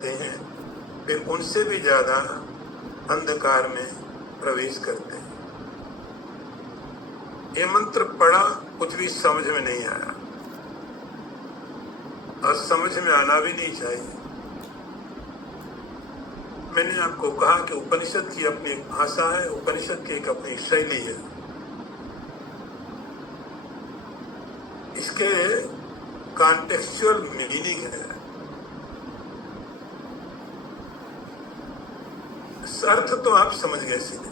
हैं वे उनसे भी ज्यादा अंधकार में प्रवेश करते हैं। ये मंत्र पढ़ा, कुछ भी समझ में नहीं आया और समझ में आना भी नहीं चाहिए। मैंने आपको कहा कि उपनिषद की अपनी एक भाषा है, उपनिषद की एक अपनी शैली है। इसके कॉन्टेक्चुअल मीनिंग है। अर्थ तो आप समझ गए सीधे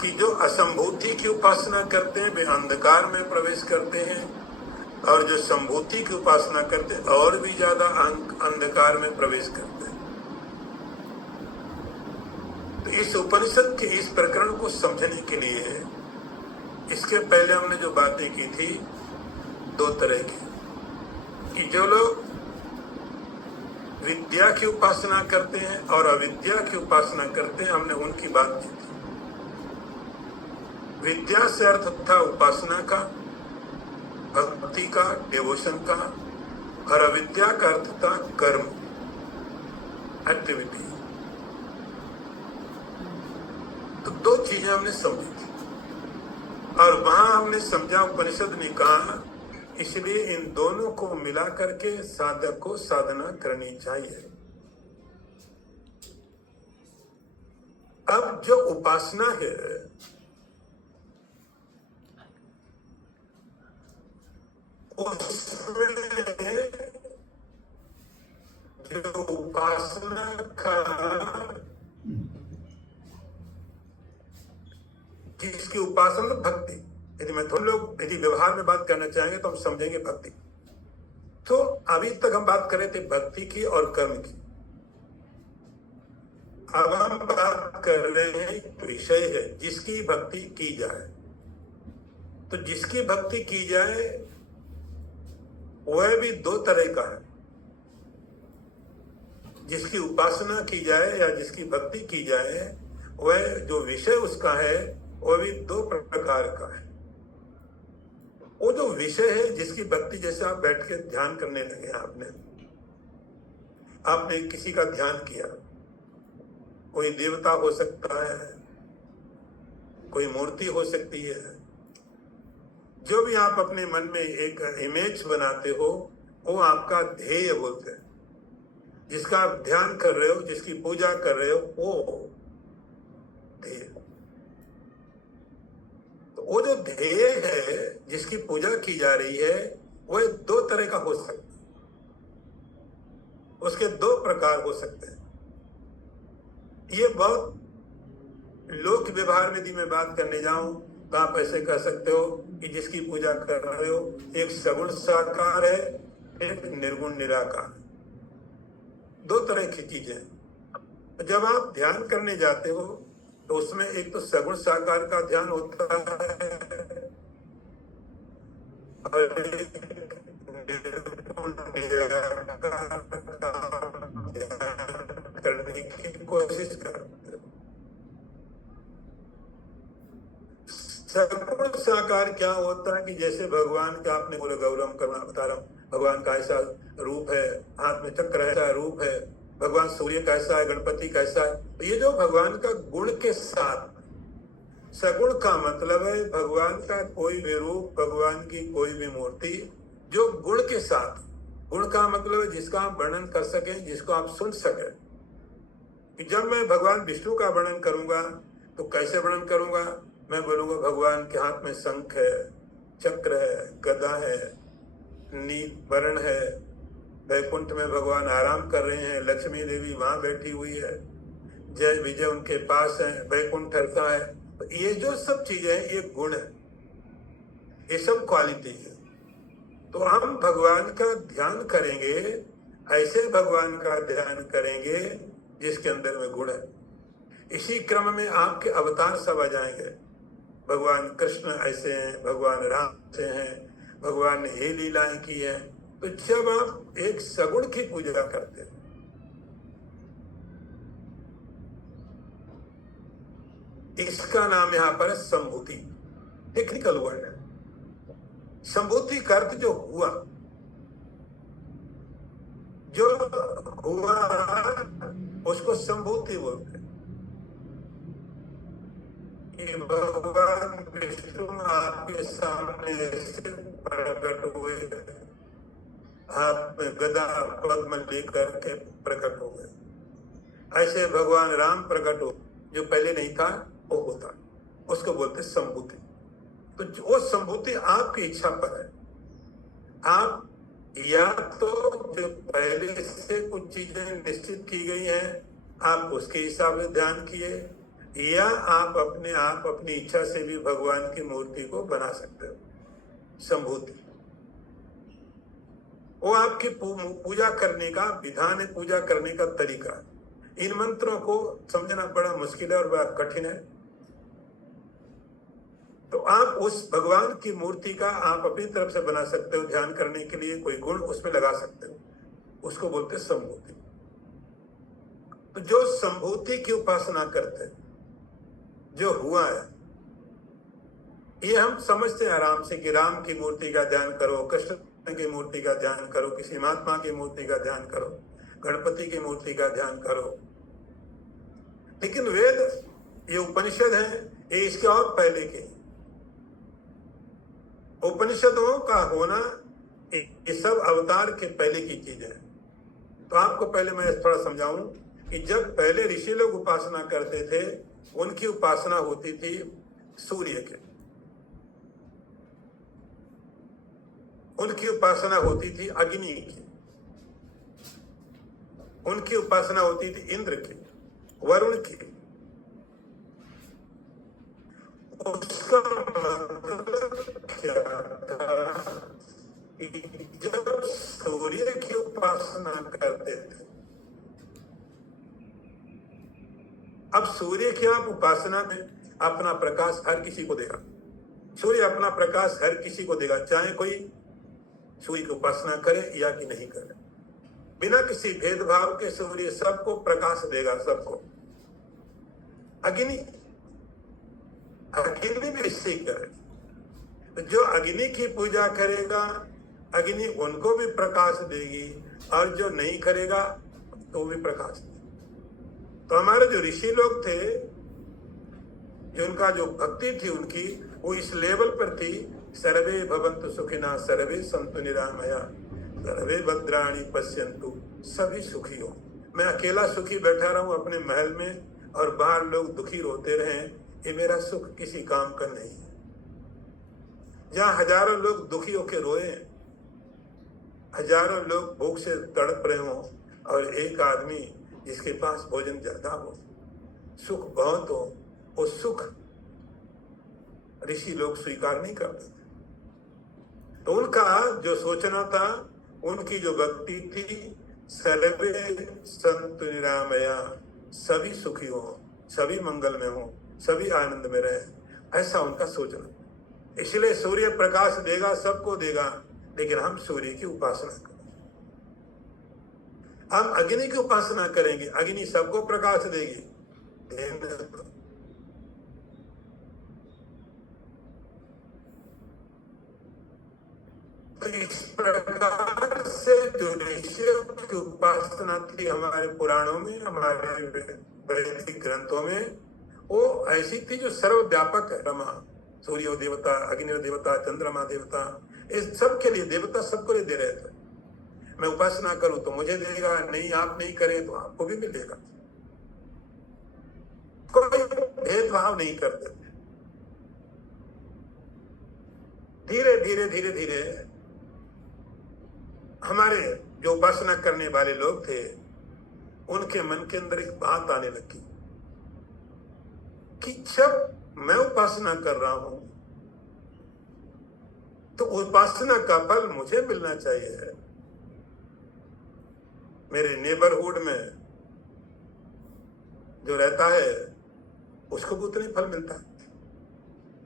कि जो असंभूति की उपासना करते हैं वे अंधकार में प्रवेश करते हैं, और जो संभूति की उपासना करते हैं और भी ज्यादा अंधकार में प्रवेश करते हैं। तो इस उपनिषद के इस प्रकरण को समझने के लिए इसके पहले हमने जो बातें की थी दो तरह की, कि जो लोग विद्या की उपासना करते हैं और अविद्या की उपासना करते हैं, हमने उनकी बात की थी। विद्या से अर्थ था उपासना का, भक्ति का, डिवोशन का, और अविद्या का अर्थ था कर्म, एक्टिविटी। तो दो चीजें हमने समझी थी और वहां हमने समझा, उपनिषद ने कहा इसलिए इन दोनों को मिला करके साधक को साधना करनी चाहिए। अब जो उपासना है उसमें जो उपासना का जिसकी उपासना भक्ति, यदि मैं थोड़े लोग यदि व्यवहार में बात करना चाहेंगे तो हम समझेंगे भक्ति। तो अभी तक हम बात कर रहे थे भक्ति की और कर्म की। अब हम बात कर रहे हैं विषय है जिसकी भक्ति की जाए। तो जिसकी भक्ति की जाए वह भी दो तरह का है। जिसकी उपासना की जाए या जिसकी भक्ति की जाए, वह जो विषय उसका है वह भी दो प्रकार का है। वो जो विषय है जिसकी भक्ति, जैसे आप बैठ के ध्यान करने लगे, आपने किसी का ध्यान किया, कोई देवता हो सकता है, कोई मूर्ति हो सकती है, जो भी आप अपने मन में एक इमेज बनाते हो वो आपका ध्येय बोलते हैं। जिसका आप ध्यान कर रहे हो, जिसकी पूजा कर रहे हो, वो ध्येय। तो वो जो ध्येय है जिसकी पूजा की जा रही है वह दो तरह का हो सकता है, उसके दो प्रकार हो सकते हैं। ये बहुत लोक व्यवहार में यदि मैं बात करने जाऊं तो आप ऐसे कह सकते हो कि जिसकी पूजा कर रहे हो एक सगुण साकार है, एक निर्गुण निराकार, दो तरह की चीजें। जब आप ध्यान करने जाते हो तो उसमें एक तो सगुण साकार का ध्यान होता है और एक निर्गुण निराकार का ध्यान करने की कोशिश करते हो। सगुण साकार क्या होता है कि जैसे भगवान का, आपने बोले गौरम करना बता रहा हूं, भगवान का ऐसा रूप है, हाथ में चक्र ऐसा रूप है, भगवान सूर्य कैसा है, गणपति कैसा है। तो ये जो भगवान का गुण के साथ, सगुण का मतलब है भगवान का कोई भी रूप, भगवान की कोई भी मूर्ति जो गुण के साथ, गुण का मतलब है जिसका आप वर्णन कर सके, जिसको आप सुन सके। कि जब मैं भगवान विष्णु का वर्णन करूंगा तो कैसे वर्णन करूंगा? मैं बोलूंगा भगवान के हाथ में शंख है, चक्र है, गदा है, नील वर्ण है, वैकुंठ में भगवान आराम कर रहे हैं, लक्ष्मी देवी वहां बैठी हुई है, जय विजय उनके पास है, वैकुंठ ऐसा है। तो ये जो सब चीजें हैं ये गुण है, ये सब क्वालिटी है। तो हम भगवान का ध्यान करेंगे, ऐसे भगवान का ध्यान करेंगे जिसके अंदर में गुण है। इसी क्रम में आपके अवतार सब आ जाएंगे। भगवान कृष्ण ऐसे हैं, भगवान राम ऐसे हैं, भगवान ने ये लीलाएं की है। तो जब आप एक सगुण की पूजा करते हैं, इसका नाम यहां पर संभूति, टेक्निकल वर्ड है। संभूति का अर्थ जो हुआ, जो हुआ उसको संभूति बोलते हैं। कि भगवान विष्णु आपके सामने से प्रकट हुए, हाथ में गदा पद्म लेकर के प्रकट हो गए। ऐसे भगवान राम प्रकट हो, जो पहले नहीं था वो होता, उसको बोलते संभूति। तो वो संभूति आपकी इच्छा पर है। आप या तो जो पहले से कुछ चीजें निश्चित की गई हैं आप उसके हिसाब से ध्यान किए, या आप अपने आप अपनी इच्छा से भी भगवान की मूर्ति को बना सकते हो। संभूति वो आपकी पूजा करने का विधान है, पूजा करने का तरीका। इन मंत्रों को समझना बड़ा मुश्किल है और बड़ा कठिन है। तो आप उस भगवान की मूर्ति का आप अपनी तरफ से बना सकते हो, ध्यान करने के लिए कोई गुण उसमें लगा सकते हो, उसको बोलते संभूति। तो जो संभूति की उपासना करते हैं, जो हुआ है, ये हम समझते हैं आराम से कि राम की मूर्ति का ध्यान करो, कृष्ण की मूर्ति का ध्यान करो, किसी महात्मा की मूर्ति का ध्यान करो, गणपति की मूर्ति का ध्यान करो। लेकिन वेद, ये उपनिषद है, ये इसके और पहले के। उपनिषदों का होना ये सब अवतार के पहले की चीज है। तो आपको पहले मैं थोड़ा समझाऊं कि जब पहले ऋषि लोग उपासना करते थे, उनकी उपासना होती थी सूर्य के, उनकी उपासना होती थी अग्नि की, उनकी उपासना होती थी इंद्र की, वरुण की। उसका मतलब क्या था कि जब सूर्य की उपासना करते थे, अब सूर्य की आप उपासना में अपना प्रकाश हर किसी को देगा। सूर्य अपना प्रकाश हर किसी को देगा, चाहे कोई सूर्य की उपासना करे या कि नहीं करे, बिना किसी भेदभाव के सूर्य सबको प्रकाश देगा, सबको। अग्नि भी इससे करे, तो जो अग्नि की पूजा करेगा अग्नि उनको भी प्रकाश देगी, और जो नहीं करेगा तो भी प्रकाश देगी। तो हमारे जो ऋषि लोग थे, जो उनका जो भक्ति थी उनकी, वो इस लेवल पर थी, सर्वे भवन्तु सुखिनः सर्वे सन्तु निरामया सर्वे भद्राणि पश्यन्तु, सभी सुखी हो। मैं अकेला सुखी बैठा रहूं अपने महल में और बाहर लोग दुखी रोते रहें, ये मेरा सुख किसी काम का नहीं है। जहां हजारों लोग दुखी होकर रोए, हजारों लोग भूख से तड़प रहे हों, और एक आदमी जिसके पास भोजन ज्यादा हो, सुख बहुत हो, वो सुख ऋषि लोग स्वीकार नहीं करते थे। तो उनका जो सोचना था, उनकी जो भक्ति थी, सर्वे संतु निरामया, सभी सुखी हो, सभी मंगल में हो, सभी आनंद में रहे, ऐसा उनका सोचना। इसलिए सूर्य प्रकाश देगा, सबको देगा, लेकिन हम सूर्य की उपासना करें। हम अग्नि की उपासना करेंगे, अग्नि सबको प्रकाश देगी। तो इस प्रकार से जो ऋषियों की उपासना थी हमारे पुराणों में, हमारे वैदिक ग्रंथों में, वो ऐसी थी जो सर्वव्यापक है। रमा, सूर्य देवता, अग्नि देवता, चंद्रमा देवता, इस सब के लिए देवता सबको दे रहे थे। मैं उपासना करूं तो मुझे देगा, नहीं आप नहीं करें तो आपको भी मिलेगा। कोई भेदभाव नहीं करते थे। धीरे धीरे धीरे धीरे हमारे जो उपासना करने वाले लोग थे, उनके मन के अंदर एक बात आने लगी कि जब मैं उपासना कर रहा हूं तो उपासना का फल मुझे मिलना चाहिए। मेरे नेबरहुड में जो रहता है उसको भी उतने फल मिलता है,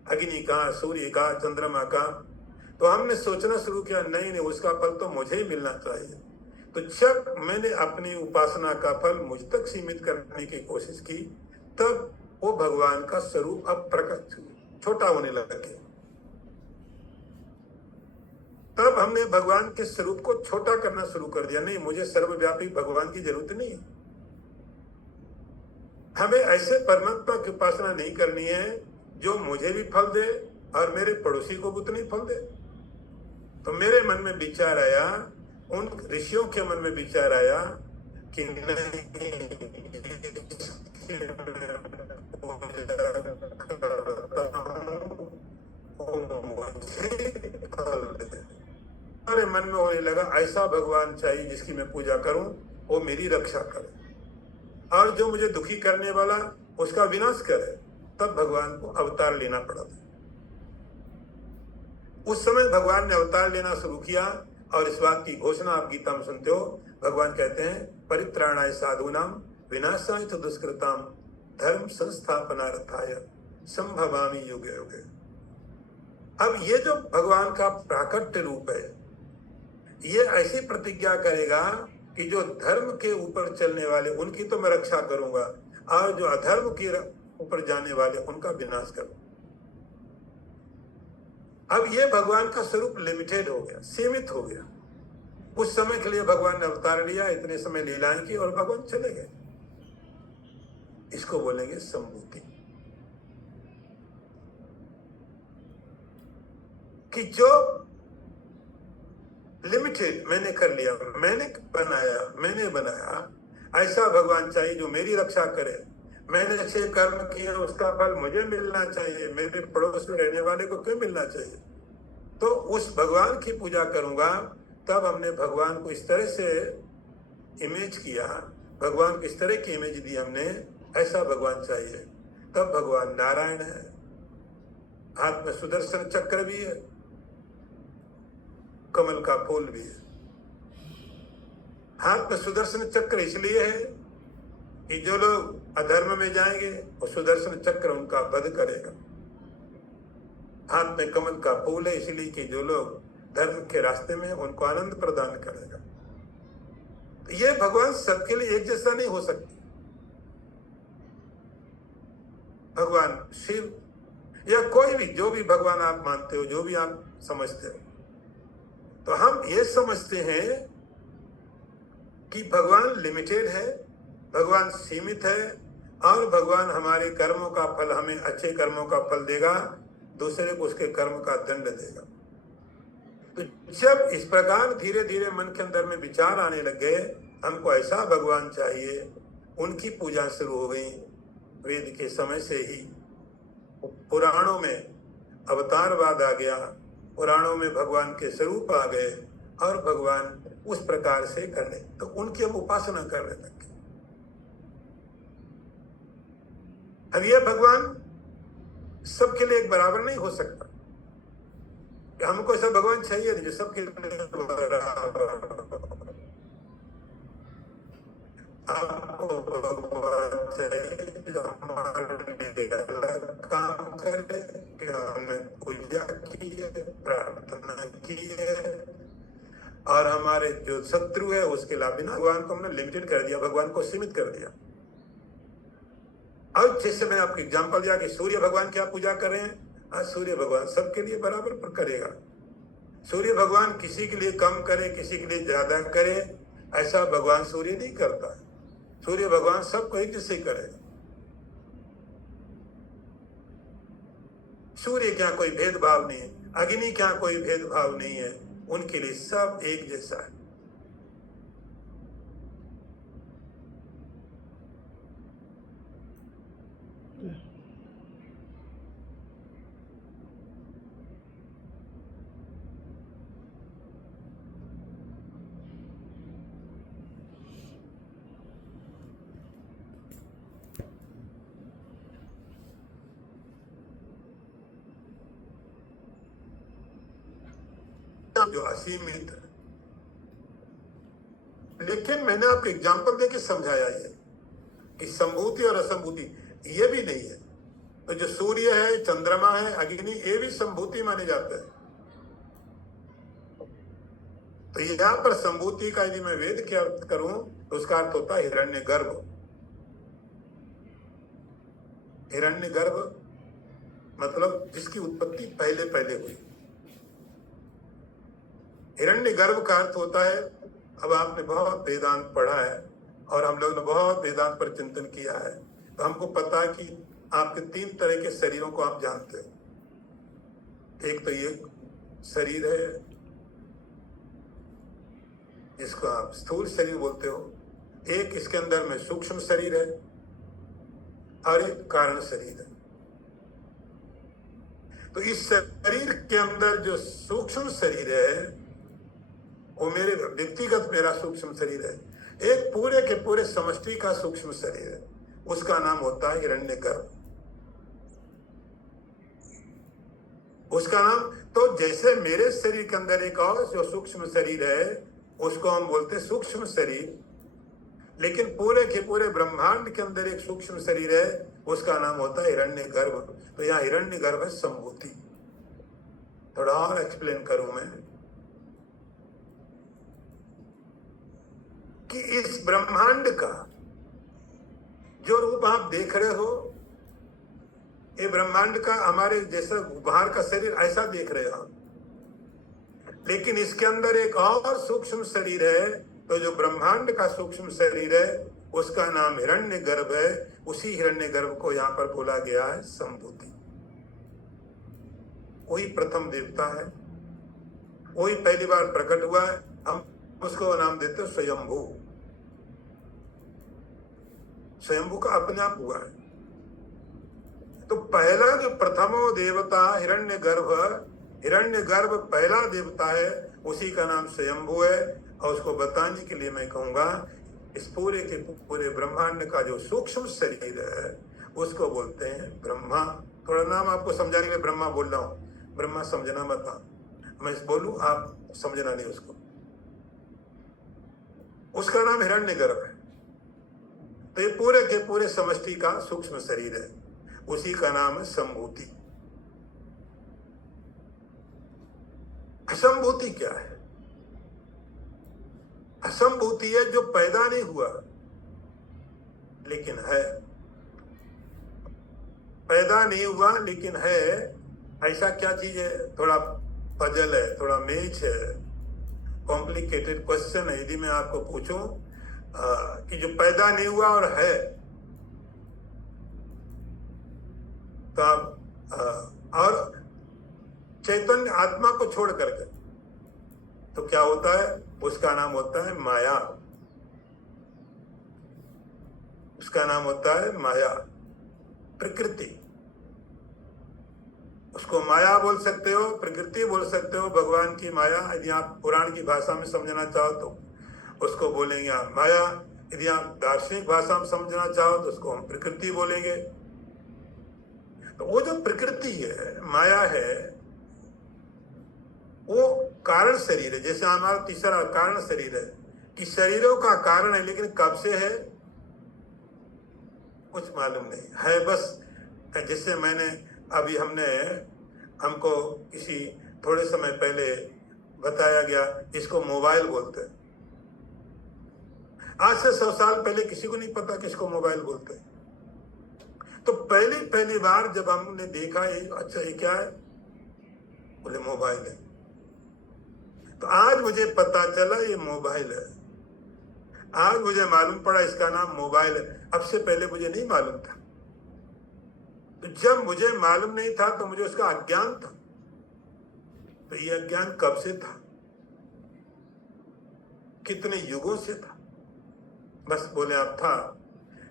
अग्नि का, सूर्य का, चंद्रमा का। तो हमने सोचना शुरू किया, नहीं नहीं, उसका फल तो मुझे ही मिलना चाहिए। तो जब मैंने अपनी उपासना का फल मुझ तक सीमित करने की कोशिश की, तब वो भगवान का स्वरूप अब प्रकट छोटा होने लग गया। तब हमने भगवान के स्वरूप को छोटा करना शुरू कर दिया। नहीं, मुझे सर्वव्यापी भगवान की जरूरत नहीं है। हमें ऐसे परमात्मा की उपासना नहीं करनी है जो मुझे भी फल दे और मेरे पड़ोसी को भी उतनी फल दे। तो मेरे मन में विचार आया, उन ऋषियों के मन में विचार आया कि नहीं, हमारे मन में होने लगा ऐसा भगवान चाहिए जिसकी मैं पूजा करूं, वो मेरी रक्षा करे और जो मुझे दुखी करने वाला उसका विनाश करे। तब भगवान को अवतार लेना पड़ा था। उस समय भगवान ने अवतार लेना शुरू किया और इस बात की घोषणा आप गीता में सुनते हो। भगवान कहते हैं परित्राणाय साधूनाम विनाशाय च दुष्कृताम धर्म संस्थापनार्थाय संभवामि युगे युगे। अब ये जो भगवान का प्राकट्य रूप है, ये ऐसी प्रतिज्ञा करेगा कि जो धर्म के ऊपर चलने वाले उनकी तो मैं रक्षा करूंगा और जो अधर्म के ऊपर जाने वाले उनका विनाश करूंगा। अब ये भगवान का स्वरूप लिमिटेड हो गया, सीमित हो गया। कुछ समय के लिए भगवान ने अवतार लिया, इतने समय लीलाएं की और भगवान चले गए। इसको बोलेंगे संभूति। कि जो लिमिटेड मैंने कर लिया, मैंने बनाया, ऐसा भगवान चाहिए जो मेरी रक्षा करे। मैंने अच्छे कर्म किए, उसका फल मुझे मिलना चाहिए, मेरे पड़ोस में रहने वाले को क्यों मिलना चाहिए। तो उस भगवान की पूजा करूंगा। तब हमने भगवान को इस तरह से इमेज किया, भगवान को इस तरह की इमेज दी हमने, ऐसा भगवान चाहिए। तब भगवान नारायण है, हाथ में सुदर्शन चक्र भी है, कमल का फूल भी है। हाथ में सुदर्शन चक्र इसलिए है कि जो लोग अधर्म में जाएंगे वो सुदर्शन चक्र उनका वध करेगा। हाथ में कमल का फूल है इसलिए कि जो लोग धर्म के रास्ते में उनको आनंद प्रदान करेगा। तो ये भगवान सबके लिए एक जैसा नहीं हो सकती। भगवान शिव या कोई भी, जो भी भगवान आप मानते हो, जो भी आप समझते हो, तो हम ये समझते हैं कि भगवान लिमिटेड है, भगवान सीमित है और भगवान हमारे कर्मों का फल, हमें अच्छे कर्मों का फल देगा, दूसरे को उसके कर्म का दंड देगा। तो जब इस प्रकार धीरे धीरे मन के अंदर में विचार आने लगे, हमको ऐसा भगवान चाहिए, उनकी पूजा शुरू हो गई। वेद के समय से ही पुराणों में अवतारवाद आ गया, पुराणों में भगवान के स्वरूप आ गए और भगवान उस प्रकार से करने, तो उनकी हम उपासना करने लगे। अब यह भगवान सबके लिए एक बराबर नहीं हो सकता। हमको ऐसा भगवान चाहिए नहीं जो सबके लिए बराबर। आपको भगवान चाहिए जो हमारे लिए अलग काम करे, कि हमने पूजा की है, प्रार्थना की है और हमारे जो शत्रु है उसके खिलाफ बिना, भगवान को हमने लिमिटेड कर दिया, भगवान को सीमित कर दिया। और जैसे मैंने आपको एग्जांपल दिया कि सूर्य भगवान की आप पूजा कर रहे हैं, आज सूर्य भगवान सबके लिए बराबर पर करेगा। सूर्य भगवान किसी के लिए कम करे, किसी के लिए ज्यादा करे, ऐसा भगवान सूर्य नहीं करता है। सूर्य भगवान सबको एक जैसे करेगा। सूर्य क्या कोई भेदभाव नहीं है, अग्नि क्या कोई भेदभाव नहीं है, उनके लिए सब एक जैसा है। जो असीमित है, लेकिन मैंने आपको एग्जांपल देके समझाया ये कि संभूति और असंभूति ये भी नहीं है। तो जो सूर्य है, चंद्रमा है, अग्नि, ये भी संभूति माने जाते हैं। तो यहाँ पर संभूति का यदि मैं वेद के अर्थ करूं तो उसका अर्थ होता है हिरण्यगर्भ। हिरण्यगर्भ मतलब जिसकी उत्पत्ति पहले पहले हुई। हिरण्यगर्भ का अर्थ होता है, अब आपने बहुत वेदांत पढ़ा है और हम लोग ने बहुत वेदांत पर चिंतन किया है, तो हमको पता है कि आपके 3 तरह के शरीरों को आप जानते हैं। एक तो ये शरीर है जिसको आप स्थूल शरीर बोलते हो, एक इसके अंदर में सूक्ष्म शरीर है और एक कारण शरीर है। तो इस शरीर के अंदर जो सूक्ष्म शरीर है वो मेरे व्यक्तिगत मेरा सूक्ष्म शरीर है, एक पूरे के पूरे समष्टि का सूक्ष्म शरीर है, उसका नाम होता है हिरण्यगर्भ। उसका नाम, तो जैसे मेरे शरीर के अंदर एक और जो सूक्ष्म शरीर है उसको हम बोलते हैं सूक्ष्म शरीर, लेकिन पूरे के पूरे ब्रह्मांड के अंदर एक सूक्ष्म शरीर है, उसका नाम होता है हिरण्यगर्भ। तो यहाँ हिरण्यगर्भ है संभूति। थोड़ा और एक्सप्लेन करूं मैं कि इस ब्रह्मांड का जो रूप आप देख रहे हो, ये ब्रह्मांड का हमारे जैसा बाहर का शरीर ऐसा देख रहे हो, लेकिन इसके अंदर एक और सूक्ष्म शरीर है। तो जो ब्रह्मांड का सूक्ष्म शरीर है उसका नाम हिरण्यगर्भ है। उसी हिरण्यगर्भ को यहाँ पर बोला गया है संभूति। वही प्रथम देवता है, वही पहली बार प्रकट हुआ है, हम उसको नाम देते हैं स्वयंभू। स्वयंभू का अपने आप हुआ है। तो पहला जो प्रथमो देवता हिरण्यगर्भ, हिरण्यगर्भ पहला देवता है, उसी का नाम स्वयंभू है। और उसको बताने के लिए मैं कहूंगा इस पूरे के पूरे ब्रह्मांड का जो सूक्ष्म शरीर है उसको बोलते हैं ब्रह्मा। थोड़ा नाम आपको समझाने के लिए ब्रह्मा बोल रहा हूं, ब्रह्मा समझना मत, मैं बोलूं आप समझना नहीं उसको। उसका नाम हिरण्यगर्भ है। तो ये पूरे के पूरे समष्टि का सूक्ष्म शरीर है, उसी का नाम है संभूति। असंभूति क्या है? असंभूति है जो पैदा नहीं हुआ लेकिन है, पैदा नहीं हुआ लेकिन है। ऐसा क्या चीज है? थोड़ा पजल है, थोड़ा मेच है, कॉम्प्लिकेटेड क्वेश्चन है। यदि मैं आपको पूछूं कि जो पैदा नहीं हुआ और है, तो आप और चैतन्य आत्मा को छोड़ करके तो क्या होता है? उसका नाम होता है माया। उसका नाम होता है माया, प्रकृति। उसको माया बोल सकते हो, प्रकृति बोल सकते हो, भगवान की माया। यदि आप पुराण की भाषा में समझना चाहो तो उसको बोलेंगे आप माया। यदि आप दार्शनिक भाषा में समझना चाहो तो उसको हम प्रकृति बोलेंगे। तो वो जो प्रकृति है, माया है, वो कारण शरीर है। जैसे हमारा तीसरा कारण शरीर है कि शरीरों का कारण है, लेकिन कब से है कुछ मालूम नहीं है। बस जैसे मैंने अभी हमको किसी थोड़े समय पहले बताया गया, इसको मोबाइल बोलते हैं। आज से 100 साल पहले किसी को नहीं पता किसको मोबाइल बोलते हैं। तो पहली बार जब हमने देखा ये, अच्छा ये क्या है, बोले मोबाइल है। तो आज मुझे पता चला ये मोबाइल है। आज मुझे मालूम पड़ा इसका नाम मोबाइल है। अब से पहले मुझे नहीं मालूम था। तो जब मुझे मालूम नहीं था तो मुझे उसका अज्ञान था। तो ये अज्ञान कब से था? कितने युगों से था? बस बोले आप था।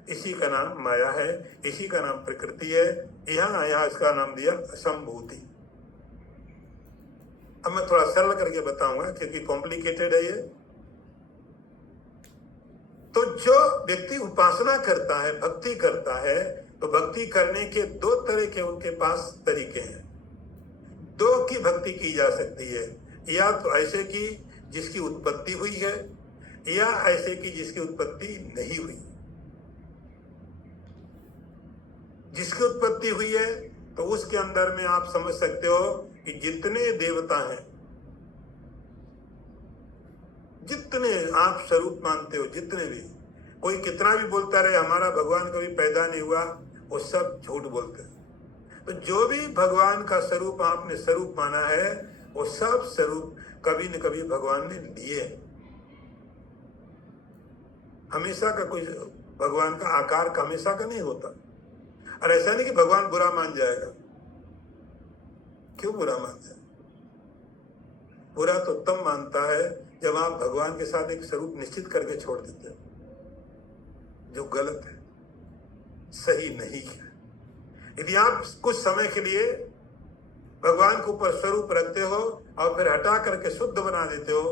इसी का नाम माया है, इसी का नाम प्रकृति है। यहाँ इसका नाम दिया असंभूति। अब मैं थोड़ा सरल करके बताऊंगा क्योंकि कॉम्प्लिकेटेड है ये। तो जो व्यक्ति उपासना करता है, भक्ति करता है, तो भक्ति करने के 2 तरह के उनके पास तरीके हैं। 2 की भक्ति की जा सकती है, या तो ऐसे की जिसकी उत्पत्ति हुई है, या ऐसे की जिसकी उत्पत्ति नहीं हुई। जिसकी उत्पत्ति हुई है तो उसके अंदर में आप समझ सकते हो कि जितने देवता हैं, जितने आप स्वरूप मानते हो, जितने भी, कोई कितना भी बोलता रहे हमारा भगवान कभी पैदा नहीं हुआ, वो सब झूठ बोलते हैं। तो जो भी भगवान का स्वरूप आपने स्वरूप माना है, वो सब स्वरूप कभी न कभी भगवान ने लिए। हमेशा का कोई भगवान का आकार का हमेशा का नहीं होता। और ऐसा नहीं कि भगवान बुरा मान जाएगा। क्यों बुरा मान जाए? बुरा तो तब मानता है जब आप भगवान के साथ एक स्वरूप निश्चित करके छोड़ देते हो जो गलत है, सही नहीं है। यदि आप कुछ समय के लिए भगवान के ऊपर स्वरूप रखते हो और फिर हटा करके शुद्ध बना देते हो,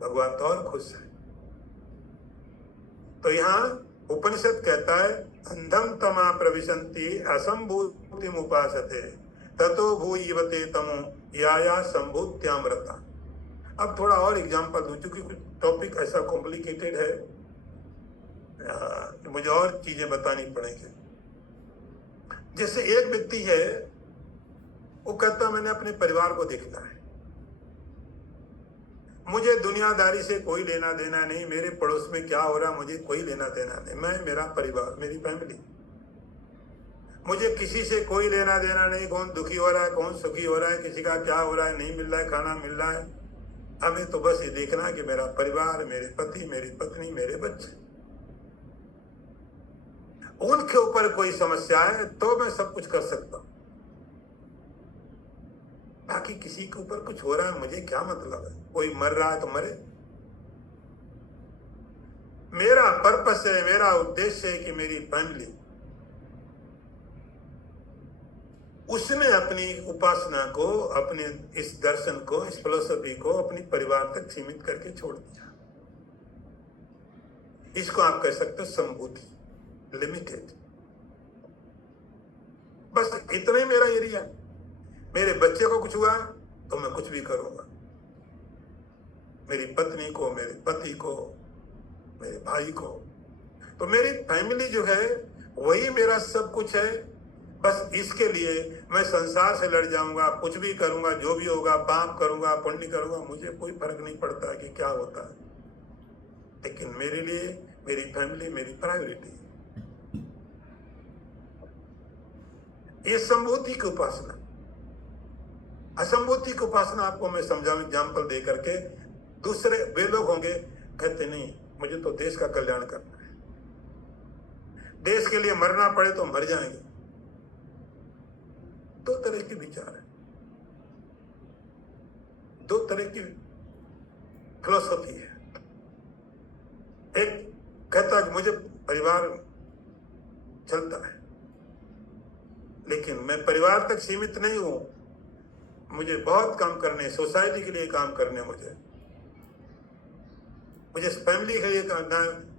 भगवान तो और खुश है। तो यहाँ उपनिषद कहता है अंधम तमा प्रविशन्ति असंभूतिम उपासते ततो भूयिवते तमो या संभूत्यामृता। अब थोड़ा और एग्जांपल दूं, क्योंकि टॉपिक ऐसा कॉम्प्लिकेटेड है, मुझे और चीजें बतानी पड़ेंगी। जैसे एक व्यक्ति है, वो कहता मैंने अपने परिवार को देखना है, मुझे दुनियादारी से कोई लेना देना नहीं, मेरे पड़ोस में क्या हो रहा मुझे कोई लेना देना नहीं, मैं मेरा परिवार, मेरी फैमिली, मुझे किसी से कोई लेना देना नहीं। कौन दुखी हो रहा है, कौन सुखी हो रहा है, किसी का क्या हो रहा है, नहीं मिल रहा है, खाना मिल रहा है, हमें तो बस ये देखना है कि मेरा परिवार, मेरे पति, मेरी पत्नी, मेरे बच्चे, उनके ऊपर कोई समस्या है तो मैं सब कुछ कर सकता हूं। बाकी किसी के ऊपर कुछ हो रहा है मुझे क्या मतलब है, कोई मर रहा है तो मरे। मेरा पर्पस है, मेरा उद्देश्य है कि मेरी फैमिली, उसने अपनी उपासना को, अपने इस दर्शन को, इस फिलोसफी को अपनी परिवार तक सीमित करके छोड़ दिया। इसको आप कह सकते हो संभूति, लिमिटेड। बस इतना ही मेरा एरिया। मेरे बच्चे को कुछ हुआ तो मैं कुछ भी करूंगा, मेरी पत्नी को, मेरे पति को, मेरे भाई को। तो मेरी फैमिली जो है वही मेरा सब कुछ है। बस इसके लिए मैं संसार से लड़ जाऊंगा, कुछ भी करूंगा, जो भी होगा, पाप करूंगा, पुण्य करूंगा, मुझे कोई फर्क नहीं पड़ता कि क्या होता है, लेकिन मेरे लिए मेरी फैमिली मेरी प्रायोरिटी। ये संभूति की उपासना। असंभूति की उपासना आपको मैं समझाऊं एग्जाम्पल दे करके। दूसरे वे लोग होंगे कहते नहीं मुझे तो देश का कल्याण करना है, देश के लिए मरना पड़े तो मर जाएंगे। दो तरह के विचार है, दो तरह की फिलोसफी है। एक कहता है कि मुझे परिवार चलता है, लेकिन मैं परिवार तक सीमित नहीं हूं, मुझे बहुत काम करने, सोसाइटी के लिए काम करने, मुझे फैमिली के लिए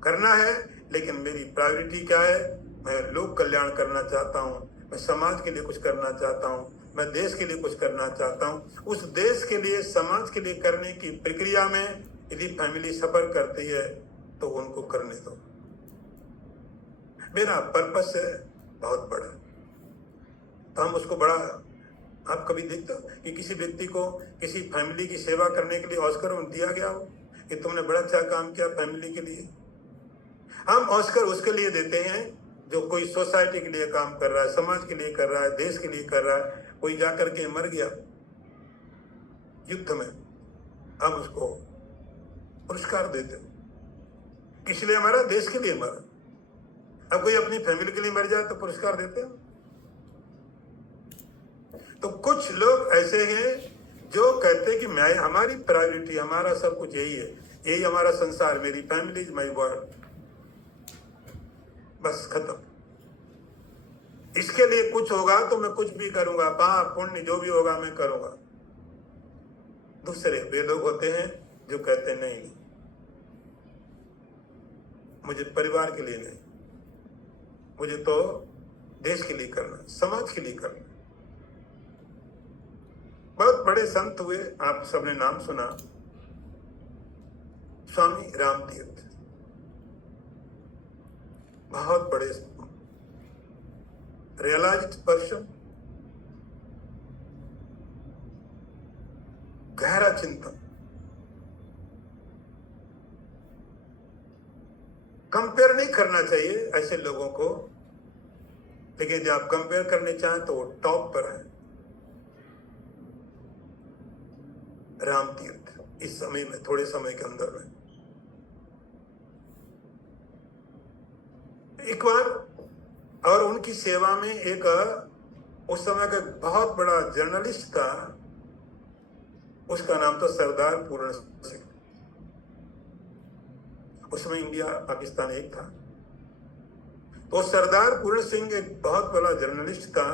करना है। लेकिन मेरी प्रायोरिटी क्या है? मैं लोक कल्याण करना चाहता हूं, मैं समाज के लिए कुछ करना चाहता हूं, मैं देश के लिए कुछ करना चाहता हूं। उस देश के लिए, समाज के लिए करने की प्रक्रिया में यदि फैमिली सफर करती है तो उनको करने दो। मेरा पर्पस है बहुत बड़ा, तो हम उसको बड़ा। आप कभी देखते हो कि किसी व्यक्ति को किसी फैमिली की सेवा करने के लिए ऑस्कर दिया गया हो कि तुमने बड़ा अच्छा काम किया फैमिली के लिए? हम ऑस्कर उसके लिए देते हैं जो कोई सोसाइटी के लिए काम कर रहा है, समाज के लिए कर रहा है, देश के लिए कर रहा है। कोई जाकर के मर गया युद्ध में, हम उसको पुरस्कार देते हैं। किस लिए मरा? देश के लिए मरा। अब कोई अपनी फैमिली के लिए मर जाए तो पुरस्कार देते हैं। तो कुछ लोग ऐसे हैं जो कहते हैं कि मैं, हमारी प्रायोरिटी, हमारा सब कुछ यही है, यही हमारा संसार, मेरी फैमिली इज माय वर्ल्ड, बस खत्म। इसके लिए कुछ होगा तो मैं कुछ भी करूंगा, पाप पुण्य जो भी होगा मैं करूंगा। दूसरे वे लोग होते हैं जो कहते नहीं, मुझे परिवार के लिए नहीं, मुझे तो देश के लिए करना, समाज के लिए करना। बहुत बड़े संत हुए, आप सबने नाम सुना, स्वामी रामतीर्थ, बहुत बड़े रियलाइज्ड पर्सन, गहरा चिंतन। कंपेयर नहीं करना चाहिए ऐसे लोगों को, लेकिन जब आप कंपेयर करने चाहें तो वो टॉप पर है। राम तीर्थ इस समय में, थोड़े समय के अंदर में। एक बार और उनकी सेवा में एक उस समय का बहुत बड़ा जर्नलिस्ट था, उसका नाम था सरदार पूर्ण सिंह। उसमें इंडिया पाकिस्तान एक था। तो सरदार पूर्ण सिंह एक बहुत बड़ा जर्नलिस्ट था।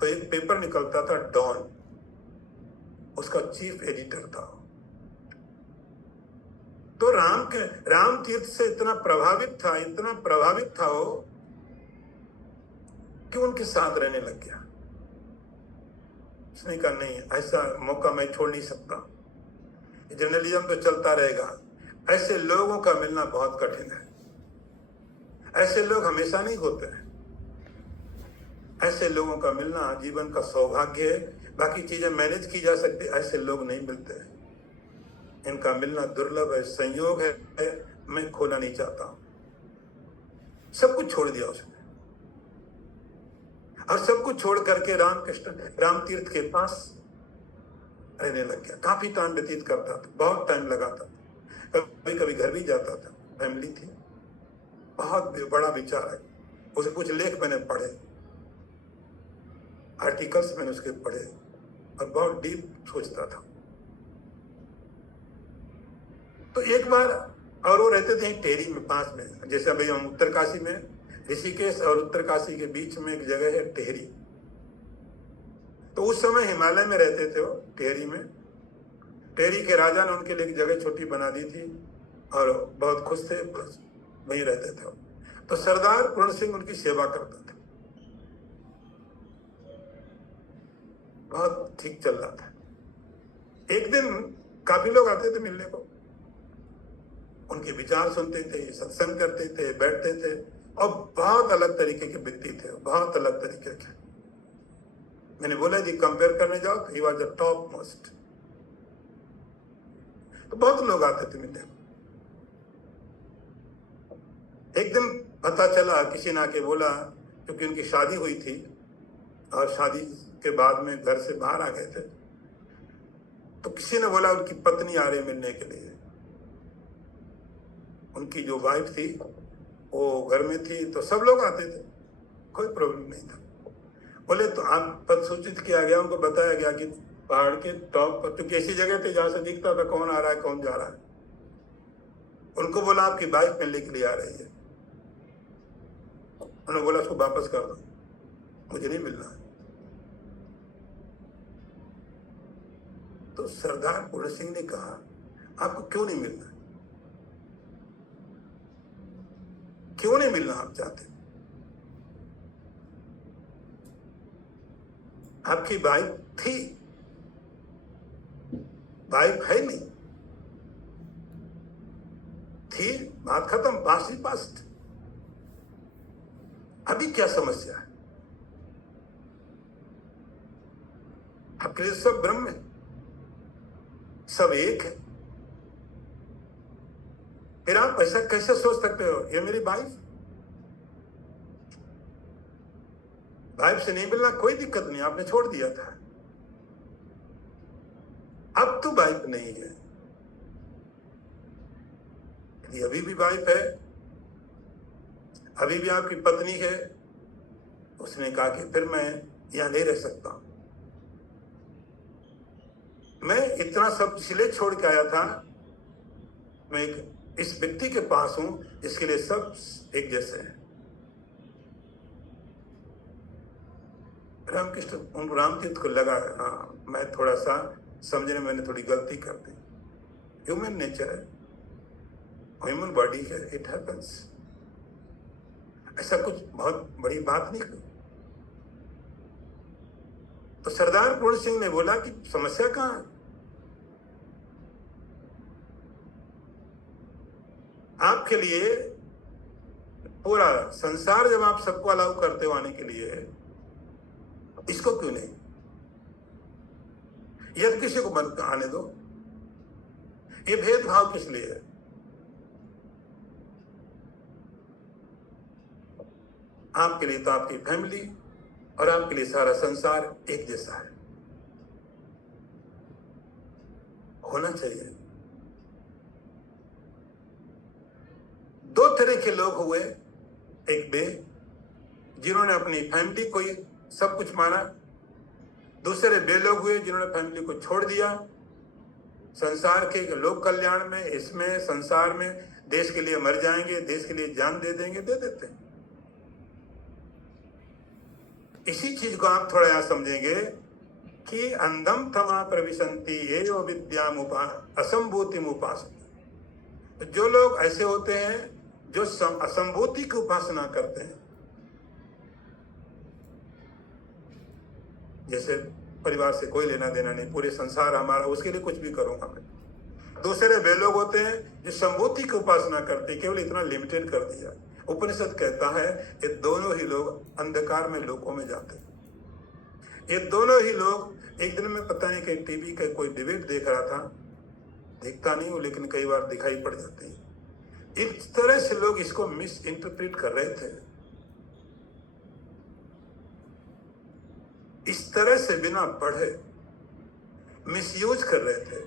तो एक पेपर निकलता था डॉन, उसका चीफ एडिटर था। तो राम तीर्थ से इतना प्रभावित था वो कि उनके साथ रहने लग गया। उसने कहा नहीं, ऐसा मौका मैं छोड़ नहीं सकता, जर्नलिज्म तो चलता रहेगा। ऐसे लोगों का मिलना बहुत कठिन है, ऐसे लोग हमेशा नहीं होते हैं। ऐसे लोगों का मिलना जीवन का सौभाग्य है। बाकी चीजें मैनेज की जा सकती, ऐसे लोग नहीं मिलते हैं। इनका मिलना दुर्लभ है, संयोग है। मैं खोना नहीं चाहता हूं। सब कुछ छोड़ दिया उसने और सब कुछ छोड़ करके राम तीर्थ के पास रहने लग गया। काफी टाइम व्यतीत करता था, बहुत टाइम लगाता था। कभी कभी घर भी जाता था, फैमिली थी। बहुत बड़ा विचार है। उसे कुछ लेख मैंने पढ़े, आर्टिकल्स मैंने उसके पढ़े और बहुत डीप सोचता था। तो एक बार, और वो रहते थे टेहरी में पास में, जैसे अभी हम उत्तरकाशी में, ऋषिकेश और उत्तरकाशी के बीच में एक जगह है टेहरी। तो उस समय हिमालय में रहते थे वो, टेहरी में। टेहरी के राजा ने उनके लिए एक जगह छोटी बना दी थी और बहुत खुश थे, वहीं रहते थे। तो सरदार पूर्ण सिंह उनकी सेवा करता था, बहुत ठीक चल रहा था। एक दिन काफी लोग आते थे मिलने को, उनके विचार सुनते थे, सत्संग करते थे, बैठते थे। और बहुत अलग तरीके के व्यक्ति थे, बहुत अलग तरीके के। मैंने बोला जी कंपेयर करने जाओ तो he was the top most. तो बहुत लोग आते थे मिलने को। एक दिन पता चला, किसी ने आके बोला, क्योंकि उनकी शादी हुई थी और शादी के बाद में घर से बाहर आ गए थे, तो किसी ने बोला उनकी पत्नी आ रही मिलने के लिए। उनकी जो वाइफ थी वो घर में थी, तो सब लोग आते थे, कोई प्रॉब्लम नहीं था। बोले तो आप पद सूचित किया गया, उनको बताया गया कि पहाड़ के टॉप पर, तो कैसी जगह थी जहां से दिखता था कौन आ रहा है कौन जा रहा है। उनको बोला आपकी वाइफ मिलने के लिए आ रही है। उन्होंने बोला उसको वापस कर दो, मुझे नहीं मिलना है। तो सरदार पूर्ण सिंह ने कहा आपको क्यों नहीं मिलना, क्यों नहीं मिलना आप चाहते? आपकी वाइफ थी, वाइफ है नहीं थी, बात खत्म, पास्ट ही पास्ट। अभी क्या समस्या है? आपके लिए सब ब्रह्म है, सब एक है। फिर आप ऐसा कैसे सोच सकते हो ये मेरी वाइफ से नहीं मिलना कोई दिक्कत नहीं, आपने छोड़ दिया था, अब तो वाइफ नहीं है। यदि अभी भी वाइफ है, अभी भी आपकी पत्नी है, उसने कहा कि फिर मैं यहां नहीं रह सकता। मैं इतना सब इसलिए छोड़ के आया था, मैं इस व्यक्ति के पास हूं जिसके लिए सब एक जैसे हैं। रामकृष्ण रामतीर्थ को लगा हाँ मैं थोड़ा सा समझने में मैंने थोड़ी गलती कर दी। ह्यूमन नेचर है, ह्यूमन बॉडी है, इट हैपेंस। ऐसा कुछ बहुत बड़ी बात नहीं। तो सरदार पूर्ण सिंह ने बोला कि समस्या कहां है? आपके लिए पूरा संसार जब आप सबको अलाउ करते हो आने के लिए, इसको क्यों नहीं? यदि किसी को मत आने दो, ये भेदभाव किस लिए है? आपके लिए तो आपकी फैमिली और आपके लिए सारा संसार एक जैसा है। होना चाहिए। दो तरह के लोग हुए, एक वे जिन्होंने अपनी फैमिली को ही सब कुछ माना, दूसरे वे लोग हुए जिन्होंने फैमिली को छोड़ दिया, संसार के लोक कल्याण में, इसमें संसार में देश के लिए मर जाएंगे, देश के लिए जान दे देंगे, दे देते हैं। इसी चीज को आप थोड़ा यहां समझेंगे कि अंधम थमा प्रविशंति ये जो विद्याम असंभूति उपासना। जो लोग ऐसे होते हैं जो असंभूति की उपासना करते हैं, जैसे परिवार से कोई लेना देना नहीं, पूरे संसार हमारा, उसके लिए कुछ भी करूंगा मैं। दूसरे वे लोग होते हैं जो संभूति की उपासना करते हैं, केवल इतना लिमिटेड कर दिया। उपनिषद कहता है ये दोनों ही लोग अंधकार में लोकों में जाते हैं। ये दोनों ही लोग, एक दिन में पता नहीं कहीं टीवी का कोई डिबेट देख रहा था, देखता नहीं हूं लेकिन कई बार दिखाई पड़ जाते हैं, इस तरह से लोग इसको मिस इंटरप्रेट कर रहे थे, इस तरह से बिना पढ़े मिसयूज कर रहे थे।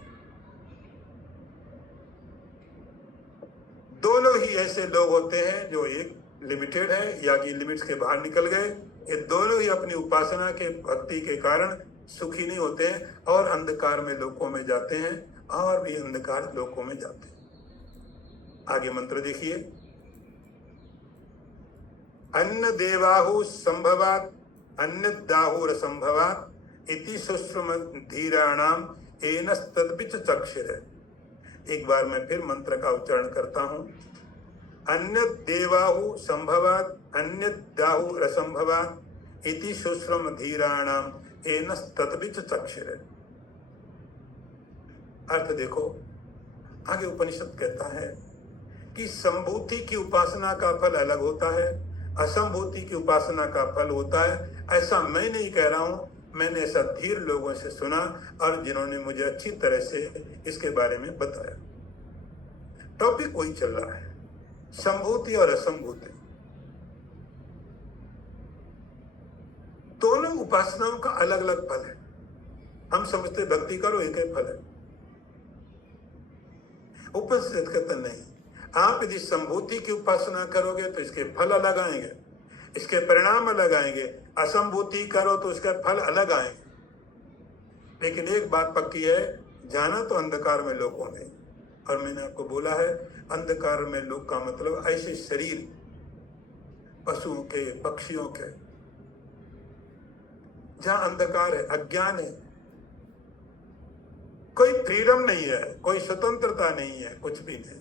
दोनों ही ऐसे लोग होते हैं जो एक लिमिटेड है या कि लिमिट्स के बाहर निकल गए। ये दोनों ही अपनी उपासना के भक्ति के कारण सुखी नहीं होते हैं और अंधकार में लोकों में जाते हैं, और भी अंधकार लोकों में जाते हैं। आगे मंत्र देखिए, अन्न देवाहु संभवात अन्य दाहुर संभवात इति सुश्रुम धीराणाम एनस्तद्विच चक्षुर। एक बार मैं फिर मंत्र का उच्चारण करता हूं। अन्य देवाहु संभवात अन्य दाहुर संभवात इति सुश्रुम धीराणाम एनस्तद्विच चक्षुर। अर्थ देखो, आगे उपनिषद कहता है कि संभूति की उपासना का फल अलग होता है, असंभूति की उपासना का फल होता है। ऐसा मैं नहीं कह रहा हूं, मैंने ऐसा धीर लोगों से सुना और जिन्होंने मुझे अच्छी तरह से इसके बारे में बताया। टॉपिक वही चल रहा है, संभूति और असंभूति। दोनों उपासनाओं का अलग अलग फल है। हम समझते भक्ति करो एक ही फल है, उपनिषद कहता नहीं। आप यदि संभूति की उपासना करोगे तो इसके फल अलग आएंगे, इसके परिणाम अलग आएंगे। असंभूति करो तो उसके फल अलग आएंगे। लेकिन एक बात पक्की है, जाना तो अंधकार में लोगों ने, और मैंने आपको बोला है अंधकार में लोग का मतलब ऐसे शरीर, पशुओं के, पक्षियों के, जहां अंधकार है, अज्ञान है, कोई फ्रीडम नहीं है, कोई स्वतंत्रता नहीं है, कुछ भी नहीं।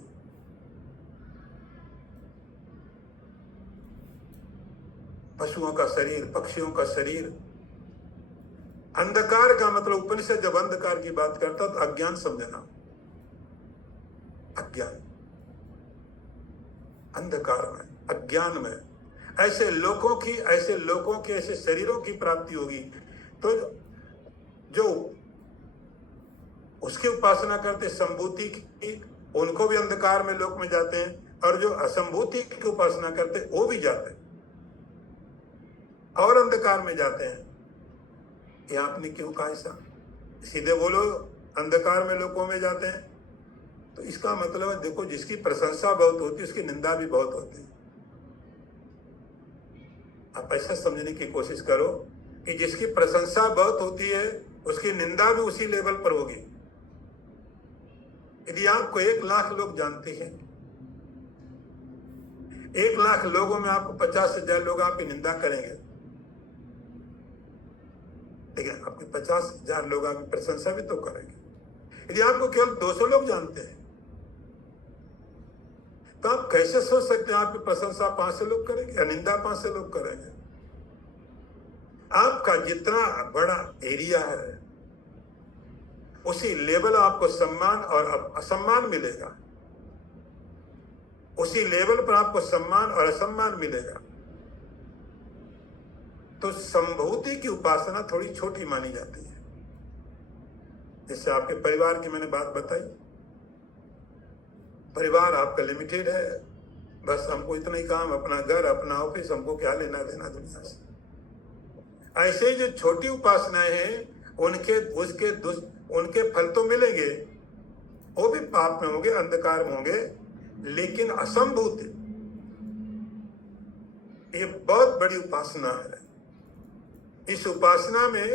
पशुओं का शरीर, पक्षियों का शरीर। अंधकार का मतलब, उपनिषद जब अंधकार की बात करता तो अज्ञान समझना, अज्ञान, अंधकार में, अज्ञान में ऐसे लोगों की, ऐसे शरीरों की प्राप्ति होगी। तो जो उसकी उपासना करते संभूति की, उनको भी अंधकार में लोक में जाते हैं, और जो असंभूति की उपासना करते वो भी जाते हैं और अंधकार में जाते हैं। ये आपने क्यों कहा ऐसा? सीधे बोलो अंधकार में लोकों में जाते हैं, तो इसका मतलब है देखो, जिसकी प्रशंसा बहुत होती है उसकी निंदा भी बहुत होती है। आप ऐसा समझने की कोशिश करो कि जिसकी प्रशंसा बहुत होती है उसकी निंदा भी उसी लेवल पर होगी। यदि आपको 1 लाख लोग जानते हैं, 1 लाख लोगों में आपको 50,000 लोग आपकी निंदा करेंगे, लेकिन आपके 50,000 लोग आपकी प्रशंसा भी तो करेंगे। यदि आपको केवल 200 लोग जानते हैं तो आप कैसे सोच सकते हैं आपकी प्रशंसा 500 लोग करेंगे या निंदा 500 लोग करेंगे? आपका जितना बड़ा एरिया है उसी लेवल आपको सम्मान और असम्मान मिलेगा, उसी लेवल पर आपको सम्मान और असम्मान मिलेगा। तो संभूति की उपासना थोड़ी छोटी मानी जाती है। जैसे आपके परिवार की मैंने बात बताई, परिवार आपका लिमिटेड है, बस हमको इतना ही काम, अपना घर, अपना ऑफिस, हमको क्या लेना देना दुनिया से। ऐसे जो छोटी उपासनाएं हैं उनके फल तो मिलेंगे, वो भी पाप में होंगे, अंधकार में होंगे, लेकिन असंभूत ये बहुत बड़ी उपासना है। इस उपासना में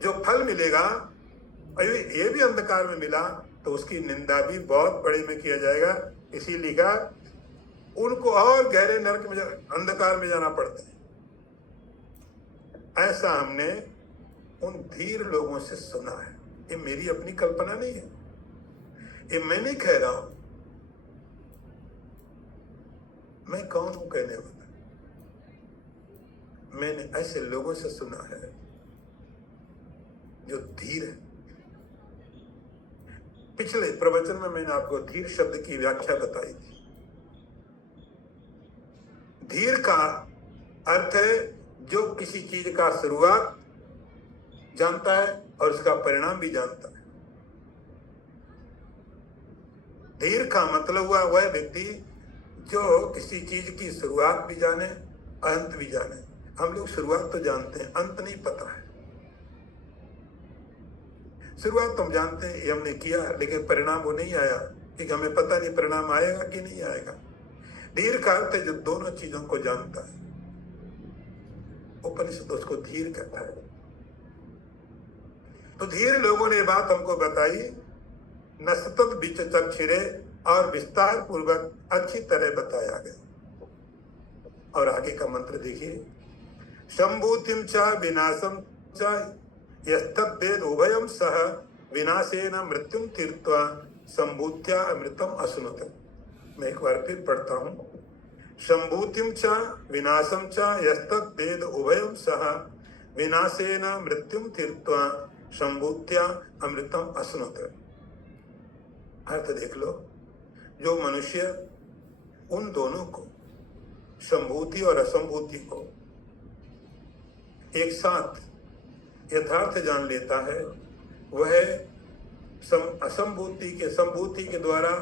जो फल मिलेगा, ये भी अंधकार में मिला तो उसकी निंदा भी बहुत बड़े में किया जाएगा। इसीलिए लिखा उनको और गहरे नरक में अंधकार में जाना पड़ता है। ऐसा हमने उन धीर लोगों से सुना है। ये मेरी अपनी कल्पना नहीं है, ये मैं नहीं कह रहा हूं। मैं कौन हूं कहने वाला? मैंने ऐसे लोगों से सुना है जो धीर है। पिछले प्रवचन में मैंने आपको धीर शब्द की व्याख्या बताई थी। धीर का अर्थ है जो किसी चीज का शुरुआत जानता है और उसका परिणाम भी जानता है। धीर का मतलब हुआ वह व्यक्ति जो किसी चीज की शुरुआत भी जाने, अंत भी जाने। हम लोग शुरुआत तो जानते हैं, अंत नहीं पता है। शुरुआत तो हम जानते हैं, ये हमने किया, लेकिन परिणाम वो नहीं आया, क्योंकि हमें पता नहीं परिणाम आएगा कि नहीं आएगा। धीर का अर्थ है जो दोनों चीजों को जानता है। उपनिषद उसको धीर कहता है। तो धीर लोगों ने बात हमको बताई, न सतत बीच चक्षिरे, और विस्तार पूर्वक अच्छी तरह बताया गया। और आगे का मंत्र देखिए, संभूतिम च विनाशम च यस्तद्वेद उभयम सह विनाशेन मृत्युम तीर्त्वा संभूत्या अमृतम अश्नुत। मैं एक बार फिर पढ़ता हूं, संभूतिम च विनाशम च यस्तद्वेद उभयम सह विनाशेन मृत्युम तीर्त्वा संभूत्या अमृतम अश्नुत। अर्थ देख लो, जो मनुष्य उन दोनों को, संभूति और असंभूति को एक साथ यथार्थ जान लेता है, वह संभूति के द्वारा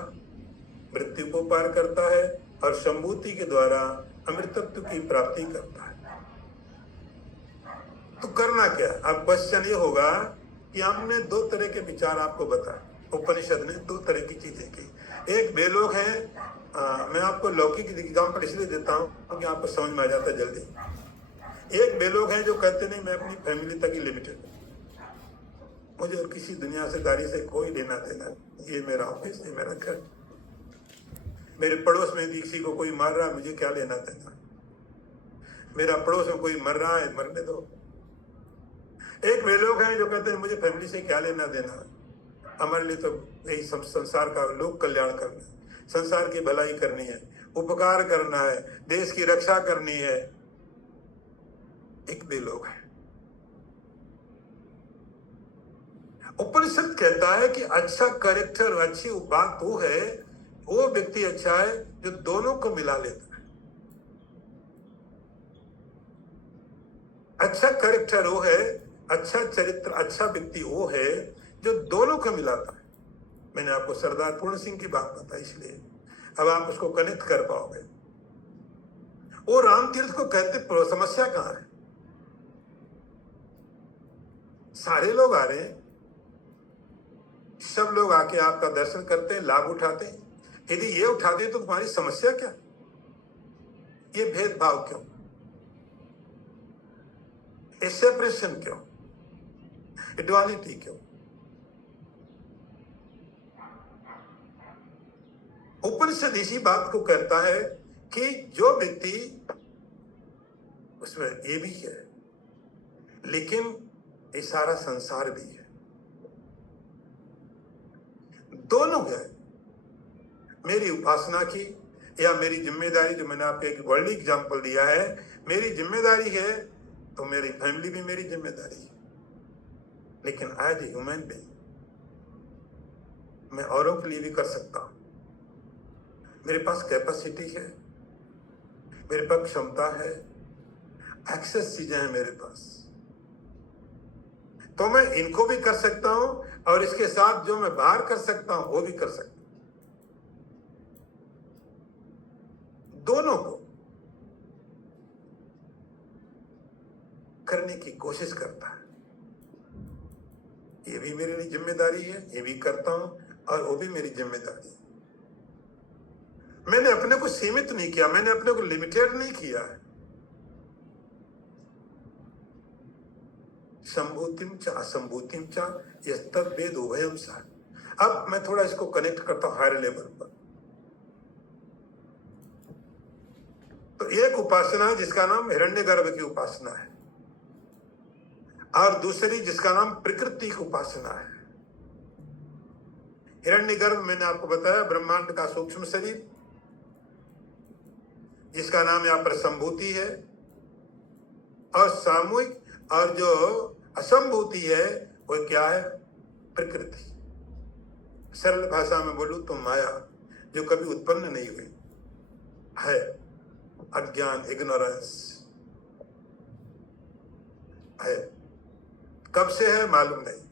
मृत्यु को पार करता है और संभूति के द्वारा अमृतत्व की प्राप्ति करता है। तो करना क्या? अब क्वेश्चन ये होगा कि हमने दो तरह के विचार आपको बताए। उपनिषद ने दो तरह की चीजें की। एक वे लोग हैं, मैं आपको लौकिक एग्जाम्पल इसलिए देता हूँ क्योंकि आपको समझ में आ जाता है जल्दी। एक वे लोग हैं जो कहते नहीं, मैं अपनी फैमिली तक ही लिमिटेड, मुझे और किसी दुनियादारी से कोई लेना देना, ये मेरा ऑफिस, ये मेरा घर, मेरे पड़ोस में किसी को कोई मार रहा है, मुझे क्या लेना देना, मेरा पड़ोस में कोई मर रहा है, मरने दो। एक वे लोग हैं जो कहते हैं मुझे फैमिली से क्या लेना देना, हमारे लिए तो यही संसार का लोक कल्याण करना है, संसार की भलाई करनी है, उपकार करना है, देश की रक्षा करनी है। एक वे लोग हैं। उपनिषद कहता है कि अच्छा कैरेक्टर, अच्छी बात वो है, वो व्यक्ति अच्छा है जो दोनों को मिला लेता है। अच्छा कैरेक्टर वो है, अच्छा चरित्र, अच्छा व्यक्ति वो है जो दोनों को मिलाता है। मैंने आपको सरदार पूर्ण सिंह की बात बताई, इसलिए अब आप उसको कनेक्ट कर पाओगे। वो रामतीर्थ को कहते, समस्या कहां है? सारे लोग आ रहे हैं, सब लोग आके आपका दर्शन करते हैं, लाभ उठाते हैं। यदि ये उठाते हैं तो तुम्हारी समस्या क्या? ये भेदभाव क्यों? ये सेपरेशन क्यों? इक्वालिटी क्यों? उपनिषद इसी बात को कहता है कि जो व्यक्ति, उसमें ये भी है, लेकिन ये सारा संसार भी है, दोनों है। मेरी उपासना की या मेरी जिम्मेदारी, जो मैंने आपको एक वर्ल्ड एग्जाम्पल दिया है, मेरी जिम्मेदारी है तो मेरी फैमिली भी मेरी जिम्मेदारी है। लेकिन एज ए ह्यूमन बीइंग मैं औरों के लिए भी कर सकता हूं। मेरे पास कैपेसिटी है, मेरे पास क्षमता है, एक्सेस चीजें हैं मेरे पास, तो मैं इनको भी कर सकता हूं और इसके साथ जो मैं बाहर कर सकता हूं वो भी कर सकता हूं। दोनों को करने की कोशिश करता है। ये भी मेरे लिए जिम्मेदारी है, ये भी करता हूं, और वो भी मेरी जिम्मेदारी है। मैंने अपने को सीमित नहीं किया, मैंने अपने को लिमिटेड नहीं किया है। संभूतिम च असंभूतिम च यस्तद वेद उभयम सा। अब मैं थोड़ा इसको कनेक्ट करता हूं हायर लेवल पर। तो एक उपासना है जिसका नाम हिरण्यगर्भ की उपासना है, और दूसरी जिसका नाम प्रकृति की उपासना है। हिरण्यगर्भ मैंने आपको बताया ब्रह्मांड का सूक्ष्म शरीर, जिसका नाम यहाँ पर संभूति है, और सामूहिक और जो असंभूति है वो क्या है? प्रकृति। सरल भाषा में बोलूं तो माया, जो कभी उत्पन्न नहीं हुई है। अज्ञान, इग्नोरेंस है, कब से है मालूम नहीं,